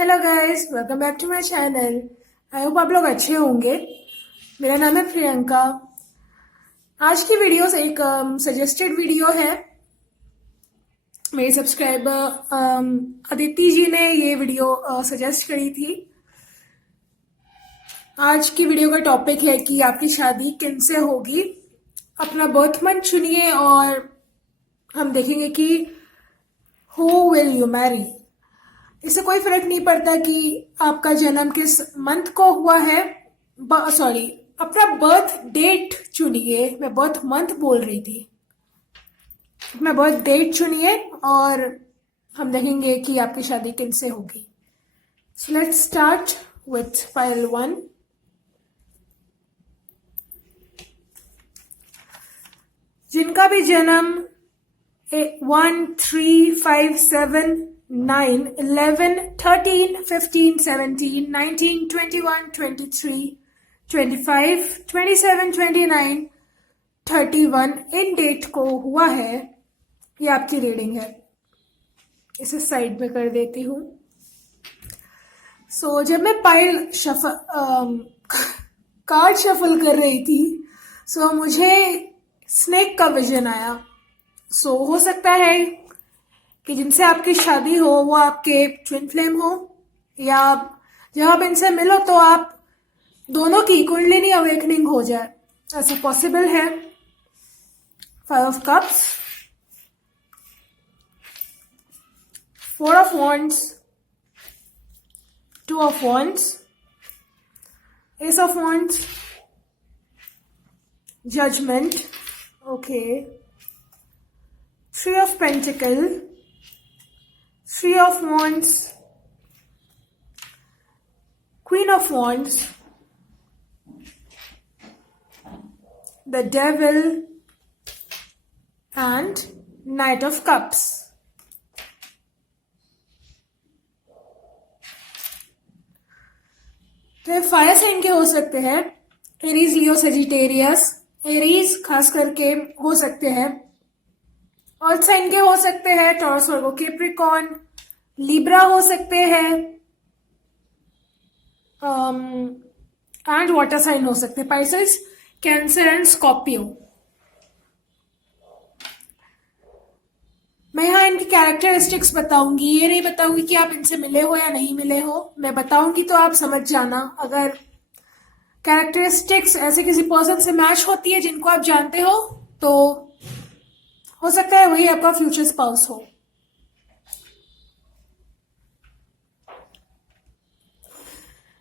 Hello guys, welcome back to my channel. I hope आप लोग अच्छे होंगे। मेरा नाम है प्रियंका। आज की वीडियो एक सजेस्टेड वीडियो है। मेरे सब्सक्राइबर अदिति जी ने ये वीडियो सजेस्ट करी थी। आज की वीडियो का टॉपिक है कि आपकी शादी किनसे होगी। अपना बर्थ मंथ चुनिए और हम देखेंगे कि हु विल यू मैरी। इससे कोई फर्क नहीं पड़ता कि आपका जन्म किस मंथ को हुआ है। सॉरी, अपना बर्थ डेट चुनिए। मैं बर्थ मंथ बोल रही थी। अपना बर्थ डेट चुनिए और हम देखेंगे कि आपकी शादी किनसे होगी। So let's start with file 1। जिनका भी जन्म 1, 3, 5, 7, 9, 11, 13, 15, 17, 19, 21, 23, 25, 27, 29, 31 इन डेट को हुआ है, ये आपकी रीडिंग है। इसे साइड में कर देती हूँ। सो जब मैं कार्ड शफल कर रही थी, सो मुझे स्नेक का विजन आया। सो हो सकता है कि जिनसे आपकी शादी हो वो आपके ट्विन फ्लेम हो, या जब आप इनसे मिलो तो आप दोनों की कुंडलिनी अवेकनिंग हो जाए। ऐसा पॉसिबल है। 5 of cups, 4 of wands, 2 of wands, ace of wands, judgement, okay, 3 of Pentacle, 3 of Wands, Queen of Wands, the Devil, and Knight of Cups. तो ये फायर साइन के हो सकते हैं। एरीज, लियो, सेजिटेरियस। एरीज खास करके हो सकते हैं। अर्थ साइन के हो सकते हैं। टॉरस, वर्गो, कैप्रिकॉर्न, लिब्रा हो सकते हैं। एंड वाटर साइन हो सकते हैं। Pisces, cancer and Scorpio. मैं यहाँ इनकी कैरेक्टरिस्टिक्स बताऊंगी। ये नहीं बताऊंगी कि आप इनसे मिले हो या नहीं मिले हो। मैं बताऊंगी तो आप समझ जाना। अगर कैरेक्टरिस्टिक्स ऐसे किसी पर्सन से मैच होती है जिनको आप जानते हो, तो हो सकता है वही आपका फ्यूचर स्पाउस हो।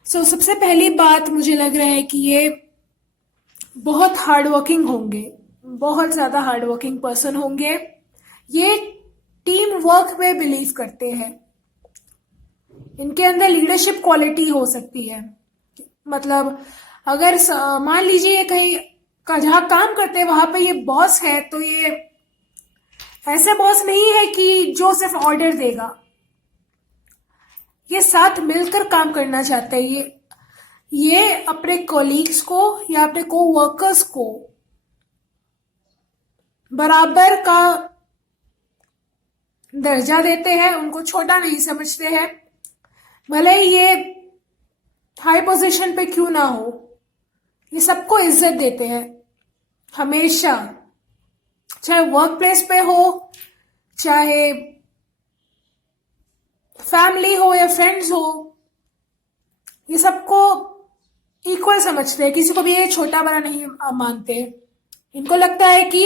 सबसे पहली बात, मुझे लग रहा है कि ये बहुत हार्ड वर्किंग होंगे। बहुत ज्यादा हार्ड वर्किंग पर्सन होंगे। ये टीम वर्क में बिलीव करते हैं। इनके अंदर लीडरशिप क्वालिटी हो सकती है। मतलब अगर मान लीजिए कहीं जहां काम करते हैं वहां पे ये बॉस है, तो ये ऐसे बॉस नहीं है कि जो सिर्फ ऑर्डर देगा। ये साथ मिलकर काम करना चाहते हैं। ये अपने कोलीग्स को या अपने को वर्कर्स को बराबर का दर्जा देते हैं। उनको छोटा नहीं समझते हैं। भले ही ये हाई पोजीशन पे क्यों ना हो, ये सबको इज्जत देते हैं हमेशा। चाहे वर्क प्लेस पे हो, चाहे फैमिली हो या फ्रेंड्स हो, ये सबको इक्वल समझते हैं। किसी को भी ये छोटा बड़ा नहीं मानते। इनको लगता है कि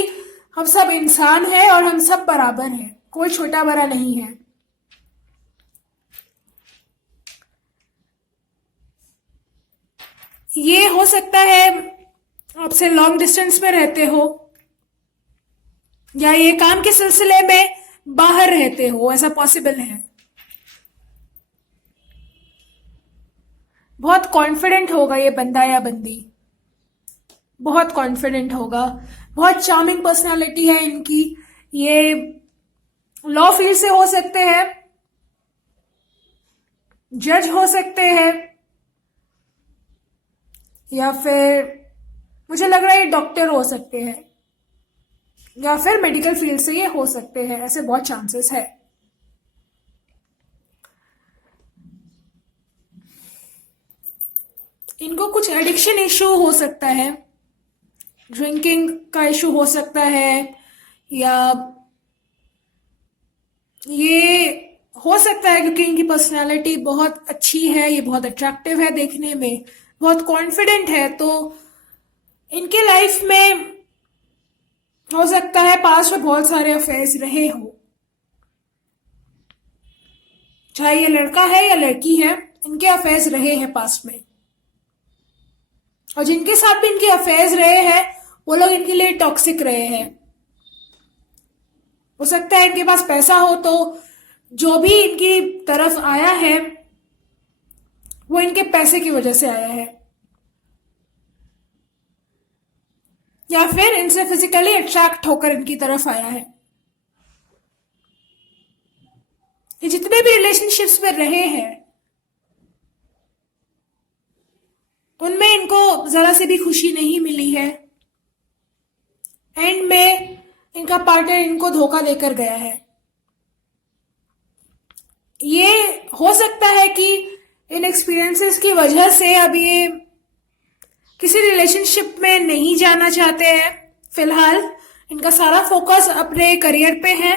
हम सब इंसान हैं और हम सब बराबर हैं, कोई छोटा बड़ा नहीं है। ये हो सकता है आपसे लॉन्ग डिस्टेंस में रहते हो, या ये काम के सिलसिले में बाहर रहते हो। ऐसा पॉसिबल है। बहुत कॉन्फिडेंट होगा ये बंदा या बंदी। बहुत कॉन्फिडेंट होगा। बहुत चार्मिंग पर्सनालिटी है इनकी। ये लॉ फील्ड से हो सकते हैं, जज हो सकते हैं, या फिर मुझे लग रहा है ये डॉक्टर हो सकते हैं, या फिर मेडिकल फील्ड से ये हो सकते हैं। ऐसे बहुत चांसेस है। इनको कुछ एडिक्शन इशू हो सकता है, ड्रिंकिंग का इशू हो सकता है, या ये हो सकता है क्योंकि इनकी पर्सनालिटी बहुत अच्छी है, ये बहुत अट्रैक्टिव है देखने में, बहुत कॉन्फिडेंट है, तो इनके लाइफ में हो सकता है पास्ट में बहुत सारे अफेयर्स रहे हो। चाहे ये लड़का है या लड़की है, इनके अफेयर्स रहे हैं पास्ट में, और जिनके साथ भी इनके अफेयर्स रहे हैं वो लोग इनके लिए टॉक्सिक रहे हैं। हो सकता है इनके पास पैसा हो तो जो भी इनकी तरफ आया है वो इनके पैसे की वजह से आया है, या फिर इनसे फिजिकली अट्रैक्ट होकर इनकी तरफ आया है। ये जितने भी रिलेशनशिप्स में रहे हैं उनमें इनको जरा सी भी खुशी नहीं मिली है। एंड में इनका पार्टनर इनको धोखा देकर गया है। ये हो सकता है कि इन एक्सपीरियंसेस की वजह से अब ये किसी रिलेशनशिप में नहीं जाना चाहते हैं। फिलहाल इनका सारा फोकस अपने करियर पे है।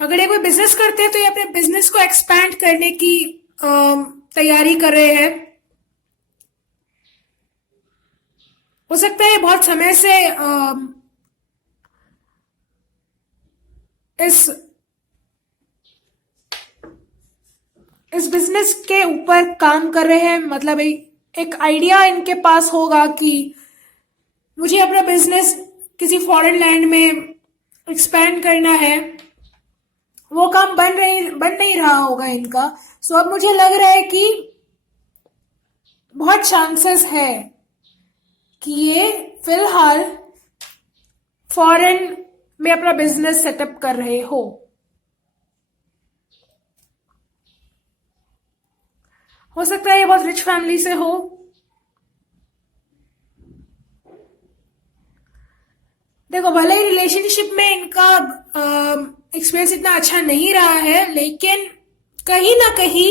अगर ये कोई बिजनेस करते हैं तो ये अपने बिजनेस को एक्सपैंड करने की तैयारी कर रहे हैं। हो सकता है ये बहुत समय से इस बिजनेस के ऊपर काम कर रहे हैं। मतलब एक आइडिया इनके पास होगा कि मुझे अपना बिजनेस किसी फॉरेन लैंड में एक्सपैंड करना है। वो काम बन नहीं रहा होगा इनका। सो अब मुझे लग रहा है कि बहुत चांसेस है कि ये फिलहाल फॉरेन में अपना बिजनेस सेटअप कर रहे हो। सकता है ये बहुत रिच फैमिली से हो। देखो, भले ही रिलेशनशिप में इनका एक्सपीरियंस इतना अच्छा नहीं रहा है, लेकिन कहीं ना कहीं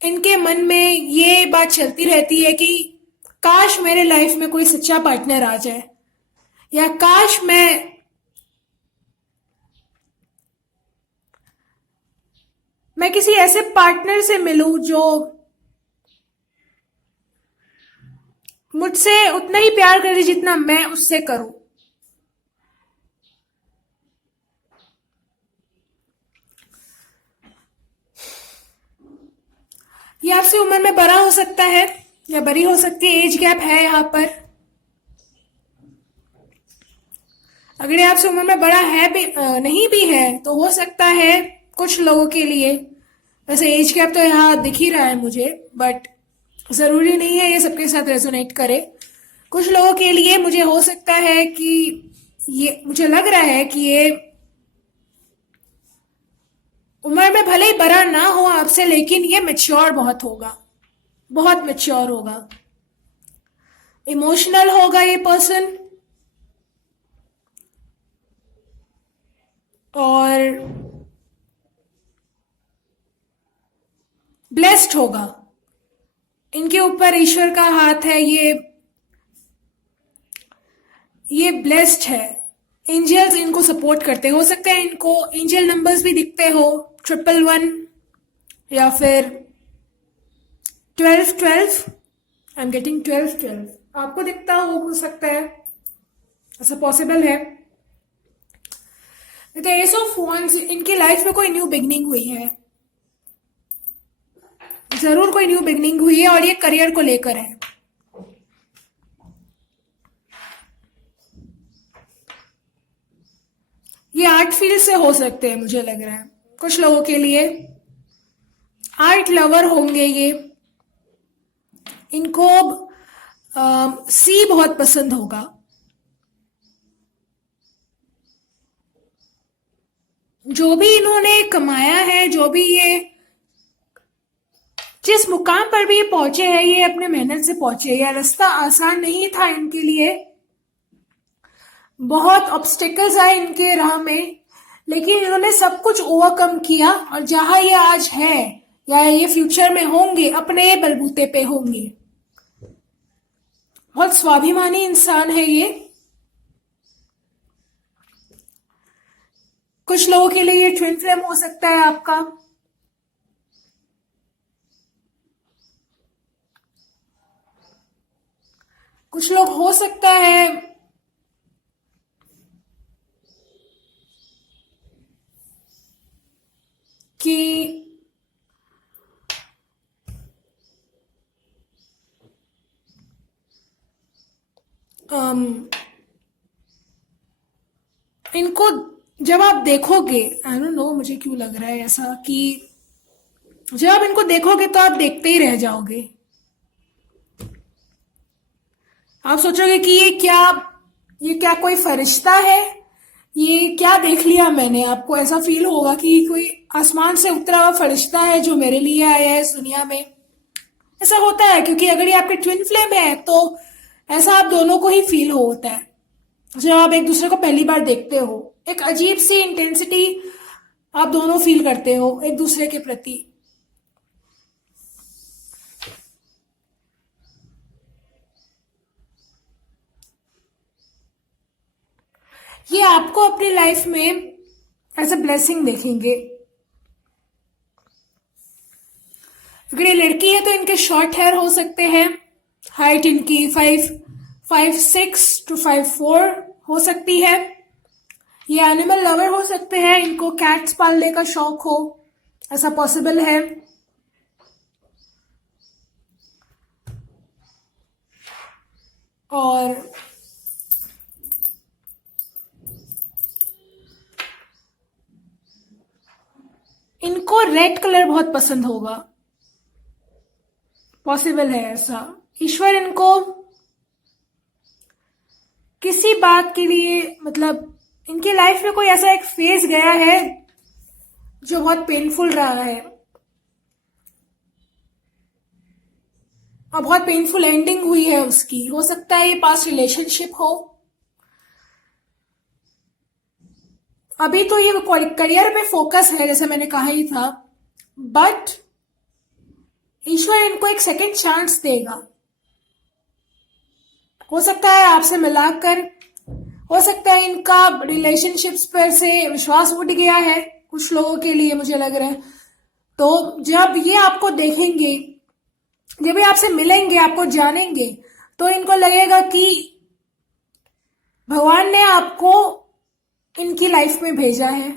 इनके मन में ये बात चलती रहती है कि काश मेरे लाइफ में कोई सच्चा पार्टनर आ जाए, या काश मैं किसी ऐसे पार्टनर से मिलूं जो मुझसे उतना ही प्यार करे जितना मैं उससे करूं। ये आपसे उम्र में बड़ा हो सकता है या बड़ी हो सकती है, एज गैप है यहाँ पर। अगर ये आपसे उम्र में बड़ा है भी नहीं भी है तो हो सकता है कुछ लोगों के लिए, वैसे एज गैप तो यहाँ दिख ही रहा है मुझे, बट जरूरी नहीं है ये सबके साथ रेजोनेट करे। कुछ लोगों के लिए मुझे हो सकता है कि मुझे लग रहा है कि ये उम्र में भले ही बड़ा ना हो आपसे, लेकिन ये मैच्योर बहुत होगा, बहुत मैच्योर होगा, इमोशनल होगा ये पर्सन, और ब्लेस्ड होगा। इनके ऊपर ईश्वर का हाथ है, ये ब्लेस्ड है। एंजल्स इनको सपोर्ट करते हो सकता है इनको एंजल नंबर्स भी दिखते हो, 111 या फिर 1212। I am getting 1212। आपको दिखता हो सकता है, ऐसा पॉसिबल है। एस ऑफ वॉन्ड्स, इनकी लाइफ में कोई न्यू बिगनिंग हुई है, जरूर कोई न्यू बिगनिंग हुई है, और ये करियर को लेकर है। ये आर्ट फील्ड से हो सकते हैं, मुझे लग रहा है कुछ लोगों के लिए आर्ट लवर होंगे ये। इनको सी बहुत पसंद होगा। जो भी इन्होंने कमाया है, जो भी ये जिस मुकाम पर भी ये पहुंचे हैं, ये अपने मेहनत से पहुंचे। यह रास्ता आसान नहीं था इनके लिए, बहुत ऑब्स्टिकल्स आए इनके राह में, लेकिन इन्होंने सब कुछ ओवरकम किया और जहां ये आज है या ये फ्यूचर में होंगे अपने बलबूते पे होंगे। बहुत स्वाभिमानी इंसान है ये। कुछ लोगों के लिए ये ट्विन फ्लेम हो सकता है आपका। कुछ लोग हो सकता है कि इनको जब आप देखोगे, आई डोंट नो मुझे क्यों लग रहा है ऐसा कि जब आप इनको देखोगे तो आप देखते ही रह जाओगे। आप सोचोगे कि ये क्या कोई फरिश्ता है, ये क्या देख लिया मैंने। आपको ऐसा फील होगा कि कोई आसमान से उतरा हुआ फरिश्ता है जो मेरे लिए आया है इस दुनिया में। ऐसा होता है क्योंकि अगर ये आपके ट्विन फ्लेम है तो ऐसा आप दोनों को ही फील होता है जब आप एक दूसरे को पहली बार देखते हो। एक अजीब सी इंटेंसिटी आप दोनों फील करते हो एक दूसरे के प्रति। ये आपको अपनी लाइफ में एज अ ब्लेसिंग देखेंगे। अगर ये लड़की है तो इनके शॉर्ट हेयर हो सकते हैं। हाइट इनकी 5'6" to 5'4" हो सकती है। ये एनिमल लवर हो सकते हैं, इनको कैट्स पालने का शौक हो, ऐसा पॉसिबल है। और इनको रेड कलर बहुत पसंद होगा, पॉसिबल है ऐसा। ईश्वर इनको किसी बात के लिए, मतलब इनकी लाइफ में कोई ऐसा एक फेज गया है जो बहुत पेनफुल रहा है और बहुत पेनफुल एंडिंग हुई है उसकी। हो सकता है ये पास्ट रिलेशनशिप हो। अभी तो ये करियर पे फोकस है जैसे मैंने कहा ही था, बट ईश्वर इनको एक सेकंड चांस देगा। हो सकता है आपसे मिलाकर, हो सकता है इनका रिलेशनशिप्स पर से विश्वास उठ गया है कुछ लोगों के लिए मुझे लग रहा है। तो जब ये आपको देखेंगे, जब ये आपसे मिलेंगे, आपको जानेंगे, तो इनको लगेगा कि भगवान ने आपको इनकी लाइफ में भेजा है,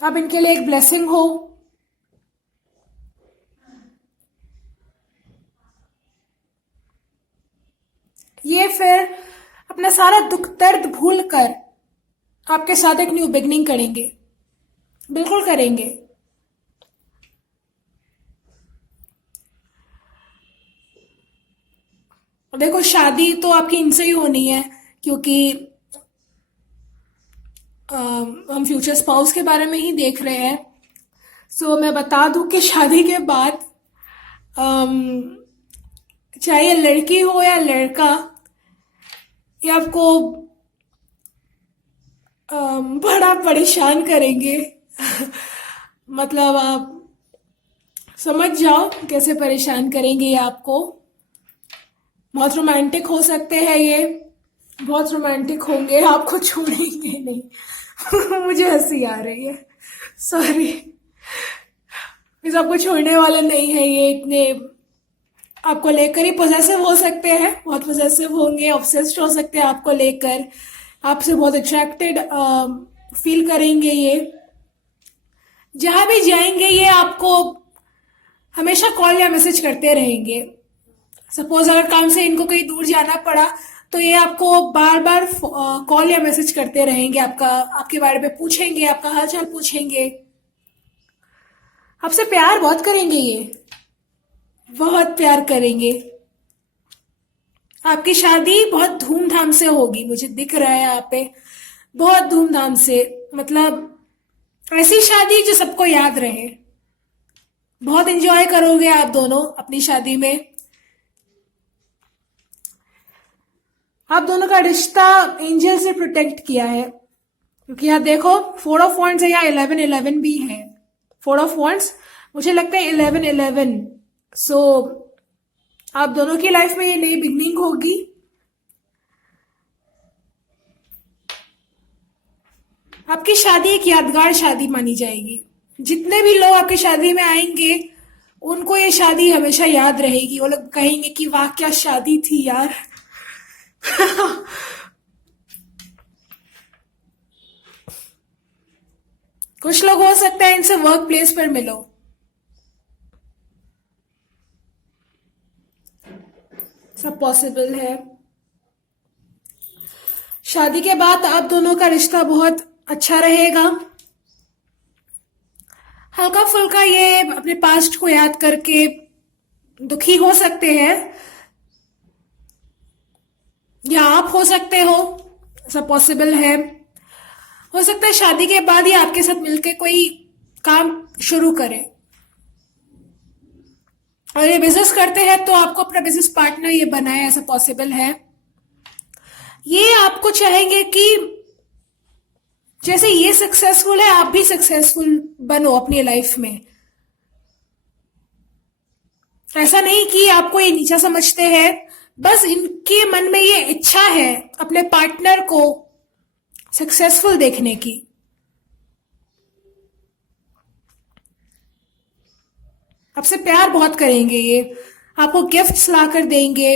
आप इनके लिए एक ब्लेसिंग हो। ये फिर अपना सारा दुख दर्द भूल कर आपके साथ एक न्यू बिगनिंग करेंगे, बिल्कुल करेंगे। देखो शादी तो आपकी इनसे ही होनी है क्योंकि हम फ्यूचर स्पाउस के बारे में ही देख रहे हैं। सो मैं बता दूं कि शादी के बाद चाहे लड़की हो या लड़का, ये आपको बड़ा परेशान करेंगे। मतलब आप समझ जाओ कैसे परेशान करेंगे ये आपको। बहुत रोमांटिक हो सकते हैं ये, बहुत रोमांटिक होंगे, आपको छोड़ेंगे नहीं। मुझे हंसी आ रही है, सॉरी। इस आपको छोड़ने वाले नहीं है ये। इतने आपको लेकर ही पोजेसिव हो सकते हैं, बहुत पोजेसिव होंगे, ऑब्सेस्ड हो सकते हैं आपको लेकर, आपसे बहुत अट्रैक्टेड फील करेंगे ये। जहां भी जाएंगे ये आपको हमेशा कॉल या मैसेज करते रहेंगे। सपोज अगर काम से इनको कहीं दूर जाना पड़ा तो ये आपको बार बार कॉल या मैसेज करते रहेंगे, आपके बारे में पूछेंगे, आपका हालचाल पूछेंगे। आपसे प्यार बहुत करेंगे ये, बहुत प्यार करेंगे। आपकी शादी बहुत धूमधाम से होगी, मुझे दिख रहा है यहाँ पे, बहुत धूमधाम से। मतलब ऐसी शादी जो सबको याद रहे। बहुत एंजॉय करोगे आप दोनों अपनी शादी में। आप दोनों का रिश्ता एंजल से प्रोटेक्ट किया है, क्योंकि यहाँ देखो 4 ऑफ वॉन्ड्स है, यहाँ 11-11 भी है। 4 ऑफ वॉन्ड्स, मुझे लगता है 11-11। सो आप दोनों की लाइफ में ये नई बिगनिंग होगी। आपकी शादी एक यादगार शादी मानी जाएगी। जितने भी लोग आपकी शादी में आएंगे उनको ये शादी हमेशा याद रहेगी। वो लोग कहेंगे कि वाह क्या शादी थी यार। कुछ लोग हो सकता है इनसे वर्क प्लेस पर मिलो। सब पॉसिबल है। शादी के बाद आप दोनों का रिश्ता बहुत अच्छा रहेगा। हल्का फुल्का ये अपने पास्ट को याद करके दुखी हो सकते हैं, या आप हो सकते हो, ऐसा पॉसिबल है। हो सकता है शादी के बाद ही आपके साथ मिलके कोई काम शुरू करे। और ये बिजनेस करते हैं तो आपको अपना बिजनेस पार्टनर ये बनाए, ऐसा पॉसिबल है। ये आपको चाहेंगे कि जैसे ये सक्सेसफुल है आप भी सक्सेसफुल बनो अपनी लाइफ में। ऐसा नहीं कि आपको ये नीचा समझते हैं, बस इनके मन में ये इच्छा है अपने पार्टनर को सक्सेसफुल देखने की। आपसे प्यार बहुत करेंगे ये, आपको गिफ्ट्स ला कर देंगे।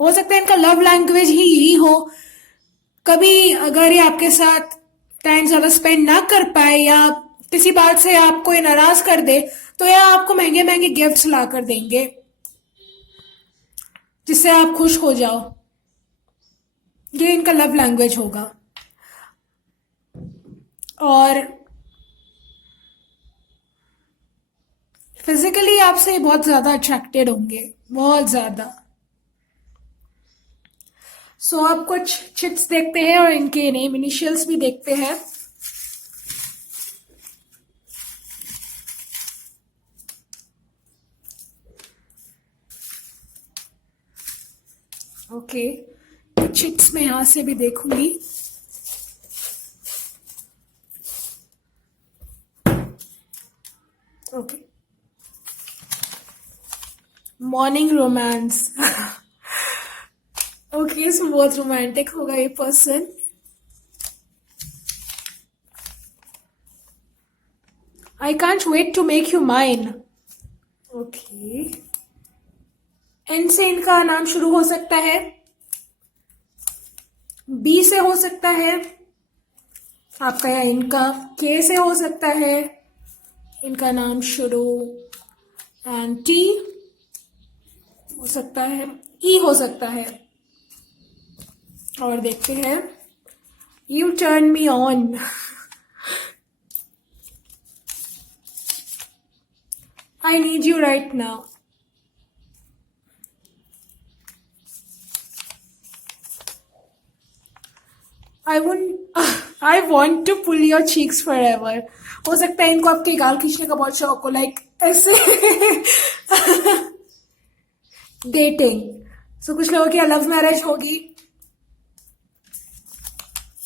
हो सकता है इनका लव लैंग्वेज ही यही हो। कभी अगर ये आपके साथ टाइम ज्यादा स्पेंड ना कर पाए या किसी बात से आपको ये नाराज कर दे, तो ये आपको महंगे महंगे गिफ्ट्स ला कर देंगे जिससे आप खुश हो जाओ। ये इनका लव लैंग्वेज होगा। और फिजिकली आपसे बहुत ज्यादा अट्रैक्टेड होंगे, बहुत ज्यादा। सो आप कुछ चिट्स देखते हैं और इनके नेम इनिशियल्स भी देखते हैं। ओके, चिट्स में यहां से भी देखूंगी। Okay, morning romance. ओके, इसमें बहुत रोमांटिक होगा ये person. I can't wait to make you mine. Okay, N से इनका नाम शुरू हो सकता है, बी से हो सकता है आपका या इनका, के से हो सकता है इनका नाम शुरू, एंड टी हो सकता है, ई हो सकता है। और देखते हैं, U turn me on. I need you right now. I want to pull your cheeks forever। हो सकता है इनको आपके गाल खींचने का बहुत शौक हो, लाइक ऐसे। डेटिंग। सो कुछ लोगों की लव मैरिज होगी,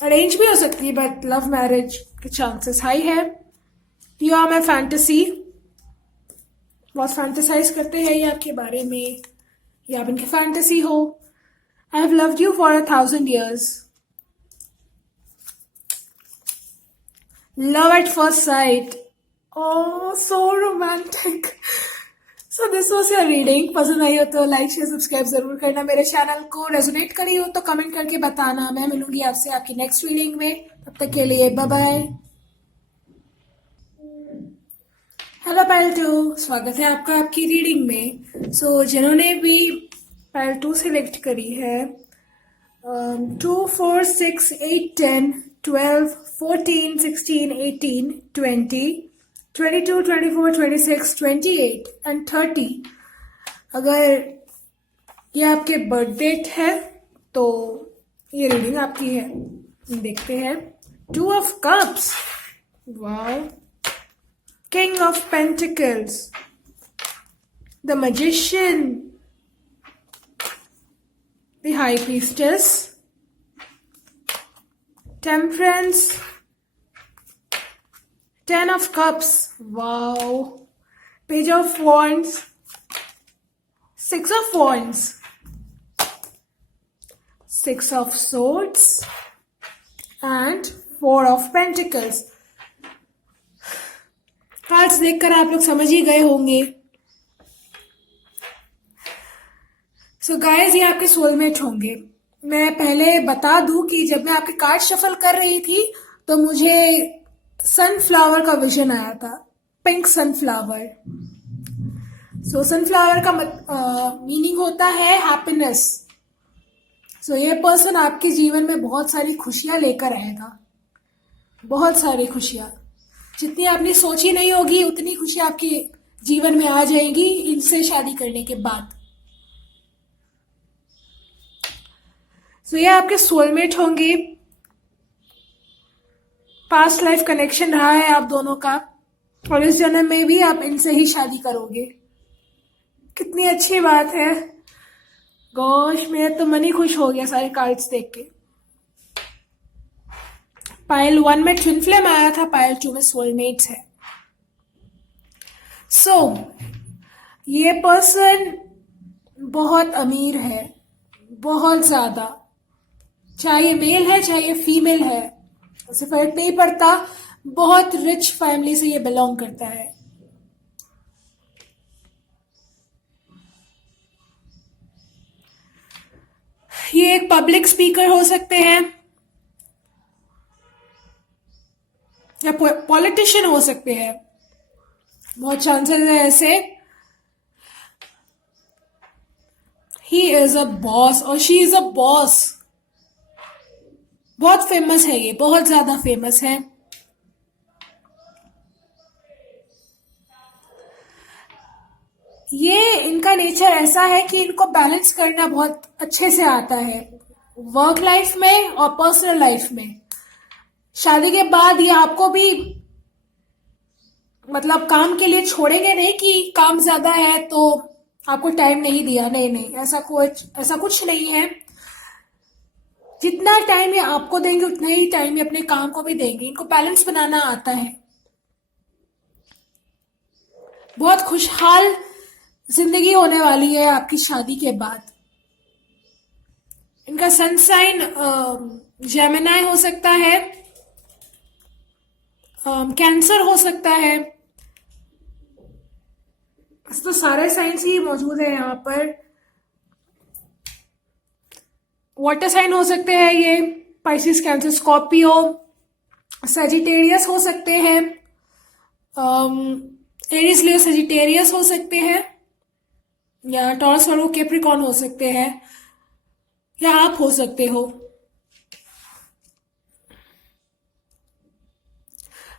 अरेंज भी हो सकती है, बट लव मैरिज के चांसेस हाई है। You are my fantasy. बहुत फैंटेसाइज करते हैं ये आपके बारे में, या आप इनकी फैंटेसी हो। I have loved you for 1000 years। Love at first sight। Oh, so romantic। So this was your reading। पसंद आई हो तो लाइक शेयर सब्सक्राइब जरूर करना मेरे चैनल को। रेजोनेट करी हो तो कमेंट करके बताना। मैं मिलूंगी आपसे आपकी नेक्स्ट रीडिंग में। तब तक के लिए बाय बाय। हेलो पायल 2, स्वागत है आपका आपकी रीडिंग में। सो जिन्होंने भी पायल 2 सिलेक्ट करी है, 2, 4, 6, 8, 10, 12, 14, 16, 18, 20, 22, 24, 26, 28 एंड 30। अगर ये आपके बर्थ डेट है तो ये रीडिंग आपकी है। देखते हैं, 2 of Cups, wow, King of Pentacles, The Magician, the High Priestess, Temperance, Ten of Cups, wow, Page of Wands, Six of Wands, Six of Swords, and Four of Pentacles. Cards देखकर आप लोग समझ ही गए होंगे. सो गाइस, ये आपके soulmate होंगे. मैं पहले बता दूं कि जब मैं आपके कार्ड शफल कर रही थी तो मुझे सनफ्लावर का विजन आया था, पिंक सनफ्लावर. सो सनफ्लावर का मीनिंग होता है हैप्पीनेस. सो ये पर्सन आपके जीवन में बहुत सारी खुशियां लेकर आएगा, बहुत सारी खुशियां. जितनी आपने सोची नहीं होगी उतनी खुशी आपके जीवन में आ जाएगी इनसे शादी करने के बाद. सो ये आपके सोलमेट होंगे. पास्ट लाइफ कनेक्शन रहा है आप दोनों का और इस जन्म में भी आप इनसे ही शादी करोगे. कितनी अच्छी बात है. गॉश, मेरा तो मन ही खुश हो गया सारे कार्ड्स देख के. पाइल 1 में ट्विन फ्लेम आया था, पाइल 2 में सोलमेट्स है. सो ये पर्सन बहुत अमीर है, बहुत ज्यादा. चाहे ये मेल है चाहे ये फीमेल है, उसे फर्क नहीं पड़ता. बहुत रिच फैमिली से ये बिलोंग करता है. ये एक पब्लिक स्पीकर हो सकते हैं या पॉलिटिशियन हो सकते हैं. बहुत चांसेस है ऐसे. ही इज अ बॉस और शी इज अ बॉस. बहुत फेमस है, ये बहुत ज्यादा फेमस है. ये इनका नेचर ऐसा है कि इनको बैलेंस करना बहुत अच्छे से आता है, वर्क लाइफ में और पर्सनल लाइफ में. शादी के बाद ये आपको भी मतलब काम के लिए छोड़ेंगे नहीं कि काम ज्यादा है तो आपको टाइम नहीं दिया. नहीं नहीं, ऐसा कुछ नहीं है. जितना टाइम ये आपको देंगे उतना ही टाइम ये अपने काम को भी देंगे. इनको बैलेंस बनाना आता है. बहुत खुशहाल जिंदगी होने वाली है आपकी शादी के बाद. इनका सन साइन जेमिनी हो सकता है, कैंसर हो सकता है. तो सारे साइंस ही मौजूद है यहाँ पर. वाटर साइन हो सकते हैं ये, पाइसिस, कैंसर, स्कॉर्पियो, सजिटेरियस हो सकते हैं, एरिस, लियो, सजिटेरियस हो सकते हैं, या टॉरस, वर्गो, कैप्रिकॉर्न हो सकते हैं, या आप हो सकते हो.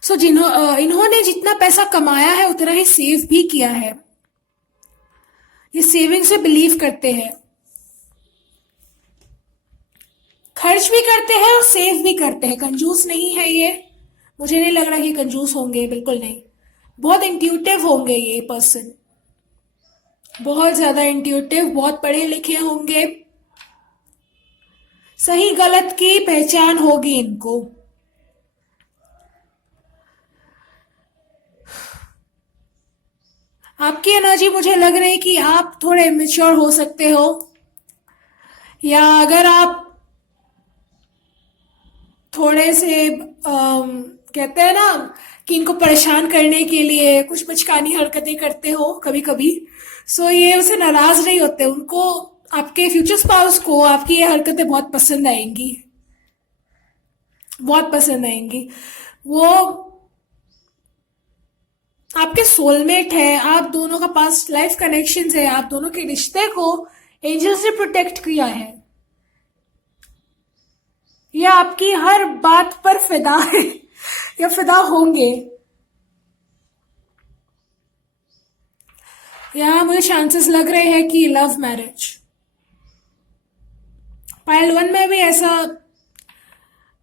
सो इन्होंने जितना पैसा कमाया है उतना ही सेव भी किया है. ये सेविंग से बिलीव करते हैं, खर्च भी करते हैं और सेव भी करते हैं. कंजूस नहीं है ये. मुझे नहीं लग रहा कि कंजूस होंगे, बिल्कुल नहीं. बहुत इंट्यूटिव होंगे ये पर्सन, बहुत ज्यादा इंट्यूटिव. बहुत पढ़े लिखे होंगे. सही गलत की पहचान होगी इनको. आपकी एनर्जी मुझे लग रही है कि आप थोड़े इमेच्योर हो सकते हो, या अगर आप थोड़े से कहते हैं ना कि इनको परेशान करने के लिए कुछ बचकानी हरकतें करते हो कभी कभी. सो ये उसे नाराज नहीं होते. उनको, आपके फ्यूचर स्पाउस को आपकी ये हरकतें बहुत पसंद आएंगी, बहुत पसंद आएंगी. वो आपके सोलमेट है. आप दोनों का पास्ट लाइफ कनेक्शन है. आप दोनों के रिश्ते को एंजल्स ने प्रोटेक्ट किया है. ये आपकी हर बात पर फिदा है या फिदा होंगे. यहाँ मुझे चांसेस लग रहे हैं कि लव मैरिज. पाइल 1 में भी ऐसा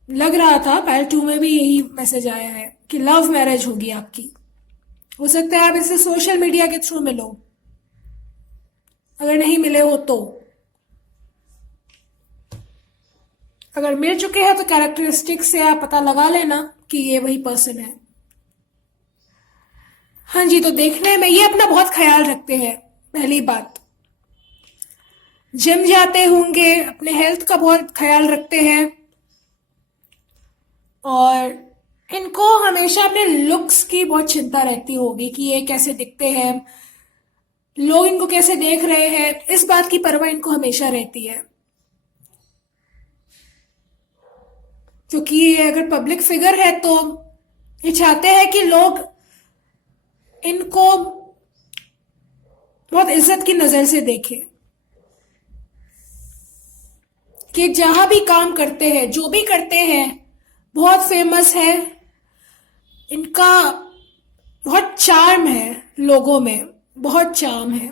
लग रहा था, पाइल 2 में भी यही मैसेज आया है कि लव मैरिज होगी आपकी. हो सकता है आप इसे सोशल मीडिया के थ्रू मिलो, अगर नहीं मिले हो तो. अगर मिल चुके हैं तो कैरेक्टरिस्टिक से आप पता लगा लेना कि ये वही पर्सन है। हाँ जी, तो देखने में ये अपना बहुत ख्याल रखते हैं। पहली बात, जिम जाते होंगे, अपने हेल्थ का बहुत ख्याल रखते हैं, और इनको हमेशा अपने लुक्स की बहुत चिंता रहती होगी कि ये कैसे दिखते हैं, लोग इनको कैसे देख रहे हैं, इस बात की परवाह इनको हमेशा रहती है। क्योंकि ये अगर पब्लिक फिगर है तो ये चाहते हैं कि लोग इनको बहुत इज्जत की नजर से देखें, कि जहां भी काम करते हैं, जो भी करते हैं, बहुत फेमस है। इनका बहुत चार्म है, लोगों में बहुत चार्म है।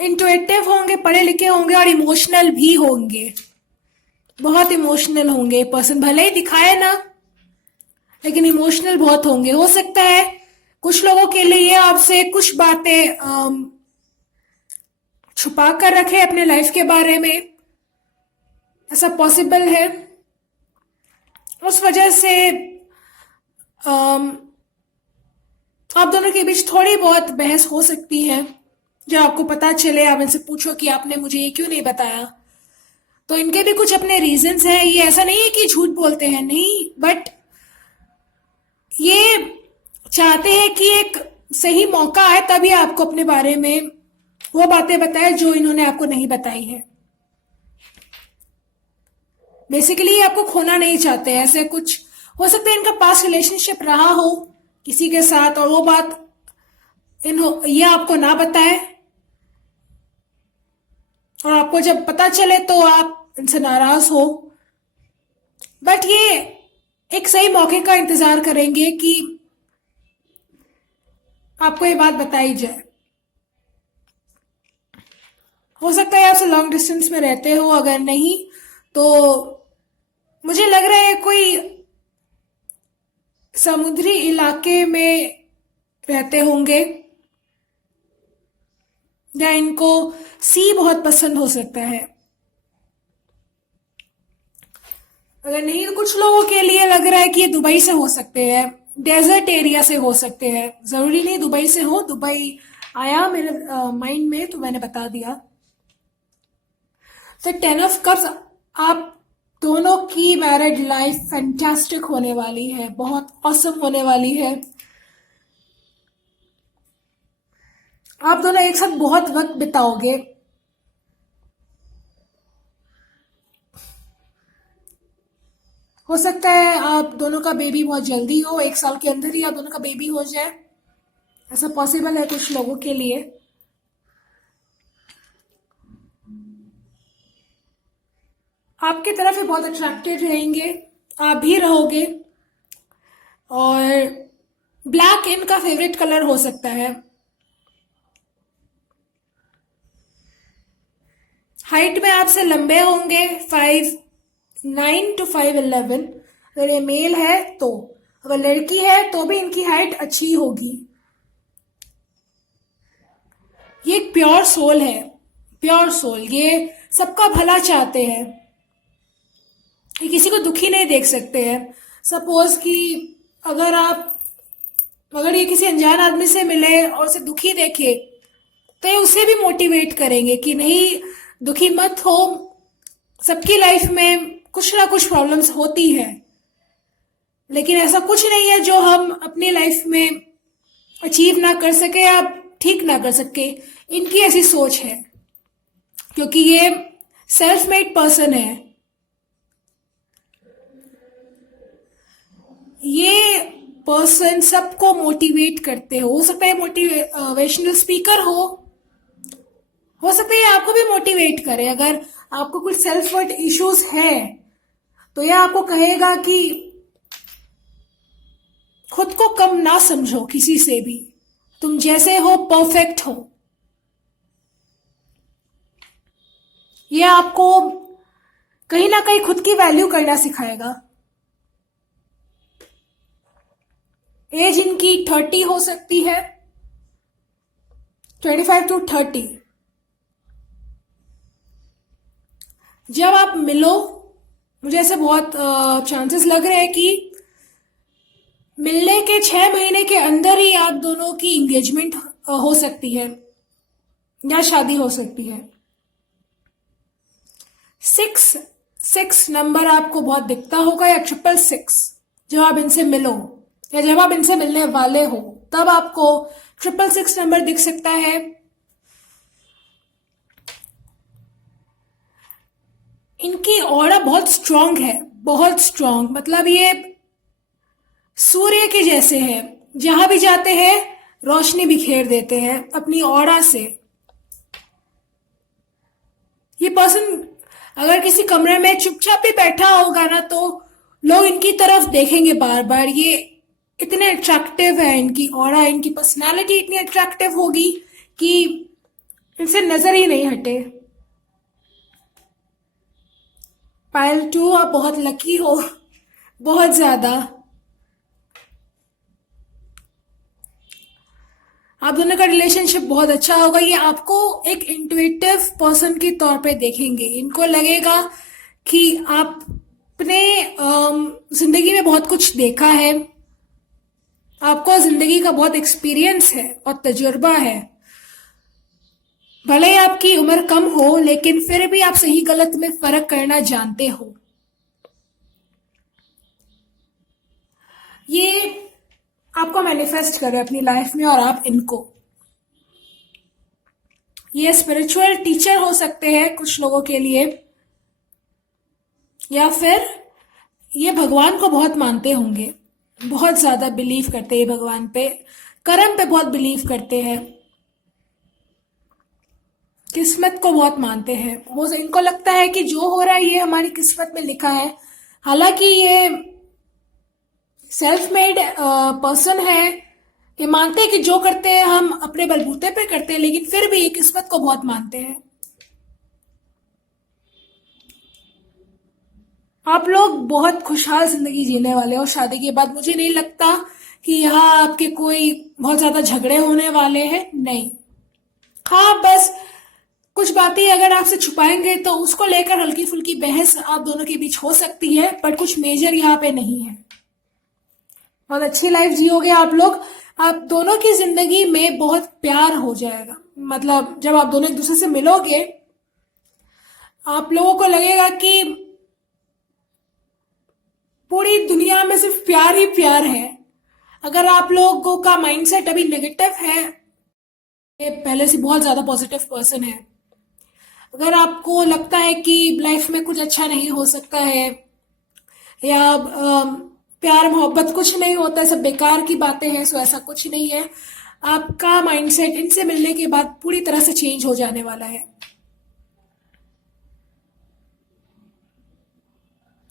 इंटुइटिव होंगे, पढ़े लिखे होंगे और इमोशनल भी होंगे, बहुत इमोशनल होंगे। पर्सन भले ही दिखाए ना, लेकिन इमोशनल बहुत होंगे। हो सकता है कुछ लोगों के लिए आपसे कुछ बातें छुपा कर रखे अपने लाइफ के बारे में, ऐसा पॉसिबल है। उस वजह से आप दोनों के बीच थोड़ी बहुत बहस हो सकती है। जब आपको पता चले, आप इनसे पूछो कि आपने मुझे ये क्यों नहीं बताया, तो इनके भी कुछ अपने रीजंस हैं। ये ऐसा नहीं है कि झूठ बोलते हैं, नहीं, बट ये चाहते हैं कि एक सही मौका आए तभी आपको अपने बारे में वो बातें बताए जो इन्होंने आपको नहीं बताई है। बेसिकली आपको खोना नहीं चाहते। ऐसे कुछ हो सकता है इनका पास्ट रिलेशनशिप रहा हो किसी के साथ, और वो बात ये आपको ना बताए, और आपको जब पता चले तो आप इनसे नाराज हो। बट ये एक सही मौके का इंतजार करेंगे कि आपको ये बात बताई जाए। हो सकता है आपसे लॉन्ग डिस्टेंस में रहते हो, अगर नहीं तो मुझे लग रहा है कोई समुद्री इलाके में रहते होंगे, या इनको सी बहुत पसंद हो सकता है। अगर नहीं तो कुछ लोगों के लिए लग रहा है कि ये दुबई से हो सकते हैं, डेजर्ट एरिया से हो सकते हैं। जरूरी नहीं दुबई से हो, दुबई आया मेरे माइंड में तो मैंने बता दिया। तो 10 ऑफ कप्स, आप दोनों की मैरिड लाइफ फैंटास्टिक होने वाली है, बहुत ऑसम होने वाली है। आप दोनों एक साथ बहुत वक्त बिताओगे। हो सकता है आप दोनों का बेबी बहुत जल्दी हो, 1 साल के अंदर ही आप दोनों का बेबी हो जाए, ऐसा पॉसिबल है कुछ लोगों के लिए। आपकी तरफ ही बहुत अट्रैक्टेड रहेंगे, आप भी रहोगे। और ब्लैक इनका फेवरेट कलर हो सकता है। हाइट में आपसे लंबे होंगे, 5'9" to 5'11". अगर ये मेल है तो, अगर लड़की है तो भी इनकी हाइट अच्छी होगी। ये एक प्योर सोल है, प्योर सोल। ये सबका भला चाहते हैं, ये किसी को दुखी नहीं देख सकते हैं। सपोज कि अगर ये किसी अनजान आदमी से मिले और उसे दुखी देखे, तो ये उसे भी मोटिवेट करेंगे कि नहीं, दुखी मत हो, सबकी लाइफ में कुछ ना कुछ प्रॉब्लम्स होती है, लेकिन ऐसा कुछ नहीं है जो हम अपनी लाइफ में अचीव ना कर सके या ठीक ना कर सके। इनकी ऐसी सोच है, क्योंकि ये सेल्फ मेड पर्सन है। ये पर्सन सबको मोटिवेट करते हो सकता है मोटिवेशनल स्पीकर हो सकता है आपको भी मोटिवेट करे। अगर आपको कुछ सेल्फ वर्थ इश्यूज है तो यह आपको कहेगा कि खुद को कम ना समझो किसी से भी, तुम जैसे हो परफेक्ट हो। यह आपको कहीं ना कहीं खुद की वैल्यू करना सिखाएगा। एज इनकी 30 हो सकती है, 25 to 30। जब आप मिलो, मुझे ऐसे बहुत चांसेस लग रहे हैं कि मिलने के 6 महीने के अंदर ही आप दोनों की इंगेजमेंट हो सकती है या शादी हो सकती है। 6 नंबर आपको बहुत दिखता होगा, या 666। जब आप इनसे मिलो या जब आप इनसे मिलने वाले हो तब आपको 666 नंबर दिख सकता है। इनकी ऑरा बहुत स्ट्रांग है, बहुत स्ट्रांग, मतलब ये सूर्य के जैसे है, जहां भी जाते हैं रोशनी बिखेर देते हैं अपनी ऑरा से। ये पर्सन अगर किसी कमरे में चुपचाप भी बैठा होगा ना, तो लोग इनकी तरफ देखेंगे बार बार। ये इतने अट्रैक्टिव है, इनकी ऑरा, इनकी पर्सनालिटी इतनी अट्रैक्टिव होगी कि इनसे नजर ही नहीं हटे। पायल 2, आप बहुत लकी हो, बहुत ज्यादा। आप दोनों का रिलेशनशिप बहुत अच्छा होगा। ये आपको एक इंट्यूटिव पर्सन के तौर पे देखेंगे। इनको लगेगा कि आपने जिंदगी में बहुत कुछ देखा है, आपको जिंदगी का बहुत एक्सपीरियंस है और तजुर्बा है। भले ही आपकी उम्र कम हो, लेकिन फिर भी आप सही गलत में फर्क करना जानते हो। ये आपको मैनिफेस्ट करे अपनी लाइफ में, और आप इनको। ये स्पिरिचुअल टीचर हो सकते हैं कुछ लोगों के लिए, या फिर ये भगवान को बहुत मानते होंगे, बहुत ज्यादा बिलीव करते हैं भगवान पे, कर्म पे बहुत बिलीव करते हैं, किस्मत को बहुत मानते हैं। वो इनको लगता है कि जो हो रहा है ये हमारी किस्मत में लिखा है। हालांकि ये सेल्फ मेड पर्सन है, ये मानते हैं कि जो करते हैं हम अपने बलबूते पे करते हैं, लेकिन फिर भी ये किस्मत को बहुत मानते हैं। आप लोग बहुत खुशहाल जिंदगी जीने वाले हो शादी के बाद। मुझे नहीं लगता कि यहाँ आपके कोई बहुत ज्यादा झगड़े होने वाले हैं, नहीं। हाँ, बस कुछ बातें अगर आपसे छुपाएंगे तो उसको लेकर हल्की फुल्की बहस आप दोनों के बीच हो सकती है, पर कुछ मेजर यहाँ पे नहीं है। बहुत अच्छी लाइफ जियोगे आप लोग। आप दोनों की जिंदगी में बहुत प्यार हो जाएगा। मतलब जब आप दोनों एक दूसरे से मिलोगे, आप लोगों को लगेगा कि पूरी दुनिया में सिर्फ प्यार ही प्यार है। अगर आप लोगों का माइंडसेट अभी नेगेटिव है, ये पहले से बहुत ज्यादा पॉजिटिव पर्सन है। अगर आपको लगता है कि लाइफ में कुछ अच्छा नहीं हो सकता है, या प्यार मोहब्बत कुछ नहीं होता है, सब बेकार की बातें हैं, सो ऐसा कुछ नहीं है। आपका माइंडसेट इनसे मिलने के बाद पूरी तरह से चेंज हो जाने वाला है।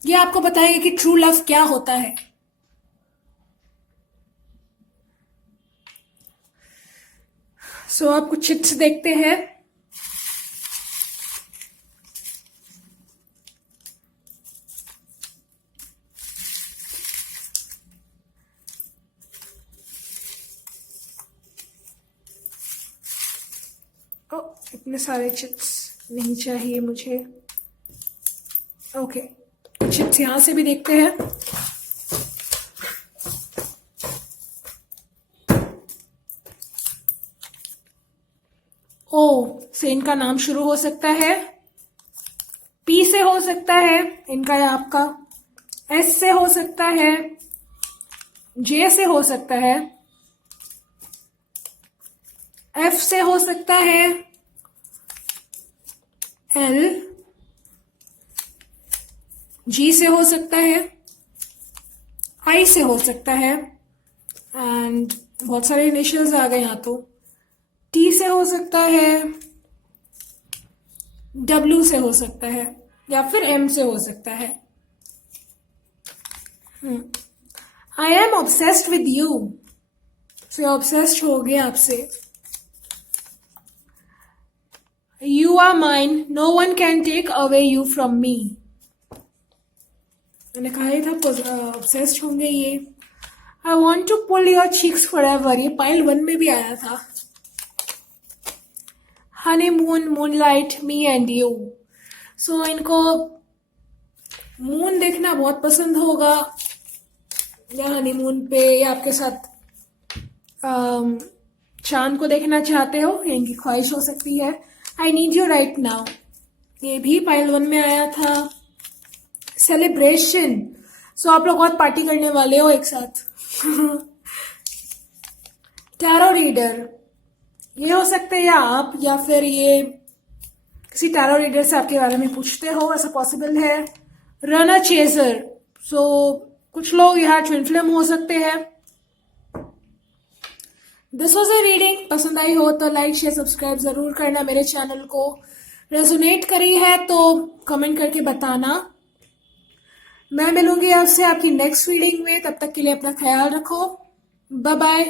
ये आपको बताएगा कि ट्रू लव क्या होता है। सो आप कुछ चिट्स देखते हैं। इतने सारे चिट्स नहीं चाहिए मुझे। ओके, चिट्स यहां से भी देखते हैं। ओ से इनका नाम शुरू हो सकता है, पी से हो सकता है इनका या आपका, एस से हो सकता है, जे से हो सकता है, एफ से हो सकता है, एल, जी से हो सकता है, आई से हो सकता है, एंड बहुत सारे इनिशियल्स आ गए यहाँ तो। टी से हो सकता है, डब्ल्यू से हो सकता है, या फिर एम से हो सकता है। I am obsessed with you, से ऑब्सेस्ड हो गए आपसे। You are mine, no one can take away you from me। मैंने कहा ही था ऑब्सेस्ड होंगे ये। I want to pull your cheeks forever, ये पाइल 1 में भी आया था। Honeymoon moonlight me and you. So इनको मून देखना बहुत पसंद होगा, या हनीमून पे या आपके साथ चांद को देखना चाहते हो, ये इनकी ख्वाहिश हो सकती है। I need you right now, ये भी पाइल 1 में आया था। सेलिब्रेशन, सो आप लोग बहुत पार्टी करने वाले हो एक साथ। टैरो रीडर, ये हो सकते हैं या आप या फिर ये किसी टैरो रीडर से आपके बारे में पूछते हो, ऐसा पॉसिबल है। रनर चेजर, सो कुछ लोग यहाँ ट्विन फ्लेम हो सकते हैं। दिस वॉज अ रीडिंग, पसंद आई हो तो लाइक शेयर सब्सक्राइब जरूर करना मेरे चैनल को। रेजोनेट करी है तो कमेंट करके बताना। मैं मिलूंगी आपसे आपकी नेक्स्ट रीडिंग में, तब तक के लिए अपना ख्याल रखो। Bye bye.